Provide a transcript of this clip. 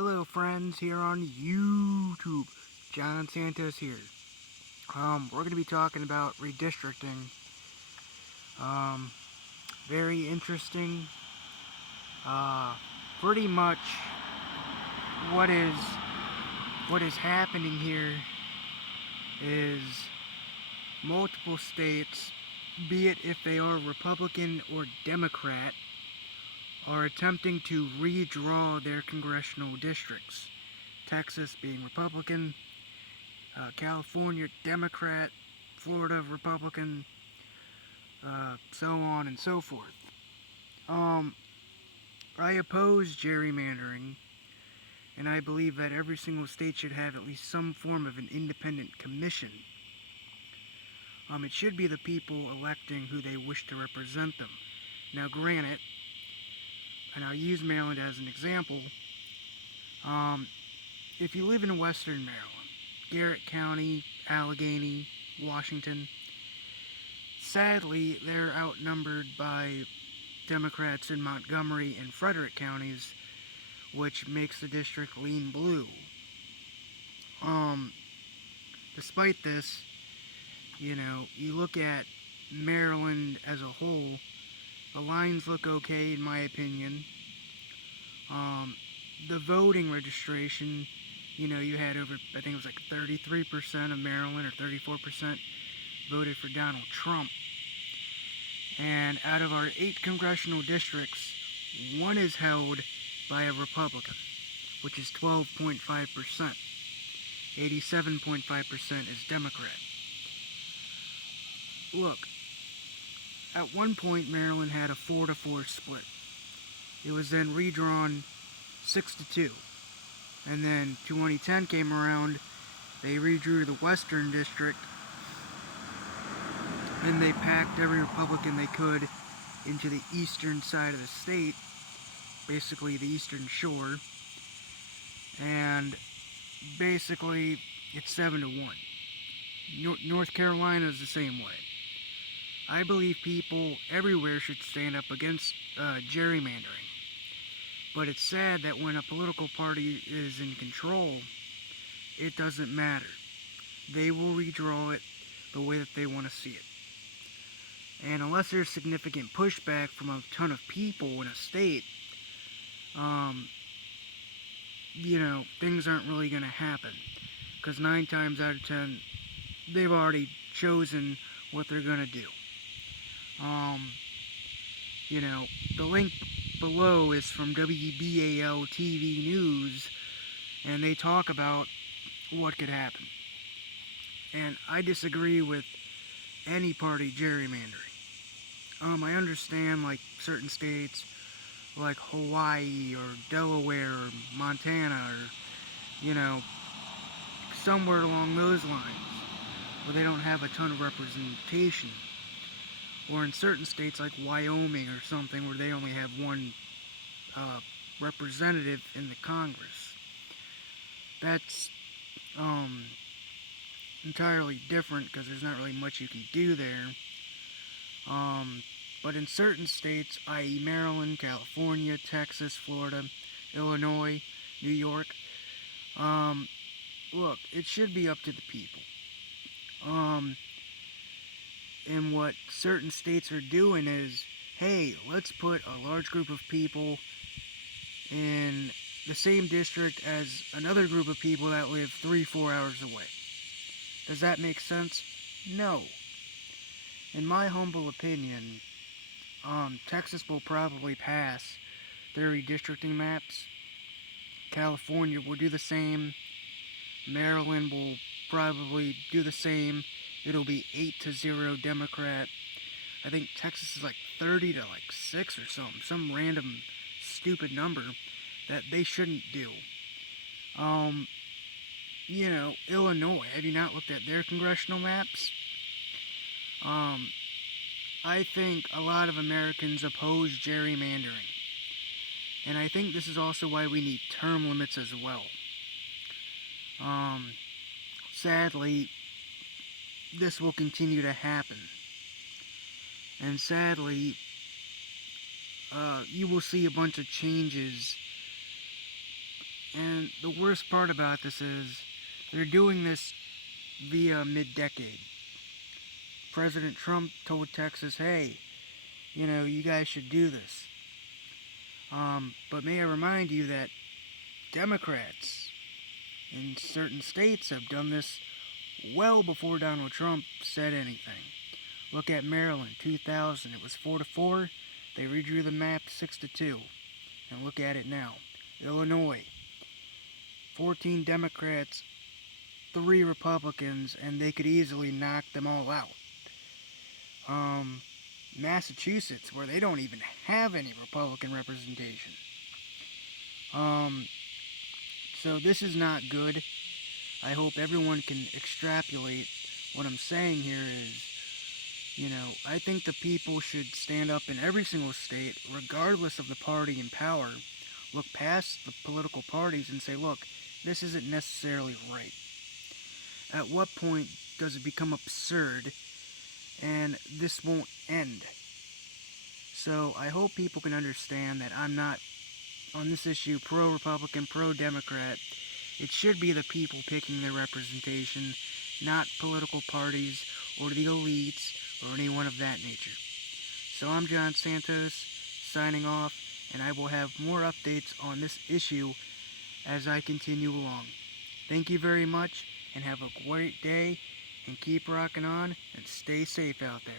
Hello friends here on YouTube. John Santos here. We're going to be talking about redistricting. Um, Very interesting. Uh, Pretty much what is happening here is multiple states, be it if they are Republican or Democrat, are attempting to redraw their congressional districts. Texas being Republican, California Democrat, Florida Republican, so on and so forth. Um, I oppose gerrymandering, and I believe that every single state should have at least some form of an independent commission. It should be the people electing who they wish to represent them. Now, granted, and I'll use Maryland as an example, um, if you live in Western Maryland, Garrett County, Allegheny, Washington, sadly, they're outnumbered by Democrats in Montgomery and Frederick counties, which makes the district lean blue. Um, Despite this, you look at Maryland as a whole, the lines look okay in my opinion. The voting registration, you had over, I think it was like 33% of Maryland or 34% voted for Donald Trump. And out of our 8 congressional districts, one is held by a Republican, which is 12.5%. 87.5% is Democrat. Look, at one point Maryland had a 4-4 split. It was then redrawn 6-2. And then 2010 came around, they redrew the Western District, and they packed every Republican they could into the eastern side of the state, basically the eastern shore, and basically it's 7-1. North Carolina is the same way. I believe people everywhere should stand up against gerrymandering. But it's sad that when a political party is in control, it doesn't matter. They will redraw it the way that they want to see it. And unless there's significant pushback from a ton of people in a state, things aren't really going to happen. Because 9 times out of 10, they've already chosen what they're going to do. The link below is from WBAL TV News, and they talk about what could happen. And I disagree with any party gerrymandering. I understand, like, certain states, like Hawaii or Delaware or Montana or, somewhere along those lines, where they don't have a ton of representation. Or in certain states like Wyoming or something, where they only have one representative in the Congress. That's entirely different because there's not really much you can do there. But in certain states, i.e. Maryland, California, Texas, Florida, Illinois, New York, look, it should be up to the people. And what certain states are doing is, hey, let's put a large group of people in the same district as another group of people that live 3-4 hours away. Does that make sense? No. In my humble opinion, Texas will probably pass their redistricting maps. California will do the same. Maryland will probably do the same. It'll be 8-0 Democrat. I think Texas is like 30-6 or something. Some random stupid number that they shouldn't do. Illinois, have you not looked at their congressional maps? I think a lot of Americans oppose gerrymandering. And I think this is also why we need term limits as well. Sadly, this will continue to happen. And sadly, you will see a bunch of changes And the worst part about this is they're doing this via mid-decade. President Trump told Texas, hey, you guys should do this. But may I remind you that Democrats in certain states have done this well before Donald Trump said anything. Look at Maryland, 2000, it was 4-4. They redrew the map 6-2. And look at it now. Illinois, 14 Democrats, 3 Republicans, and they could easily knock them all out. Massachusetts, where they don't even have any Republican representation. So this is not good. I hope everyone can extrapolate what I'm saying here is, I think the people should stand up in every single state, regardless of the party in power, look past the political parties and say, look, this isn't necessarily right. At what point does it become absurd and this won't end? So I hope people can understand that I'm not, on this issue, pro-Republican, pro-Democrat. It should be the people picking their representation, not political parties or the elites or anyone of that nature. So I'm John Santos, signing off, and I will have more updates on this issue as I continue along. Thank you very much, and have a great day, and keep rocking on, and stay safe out there.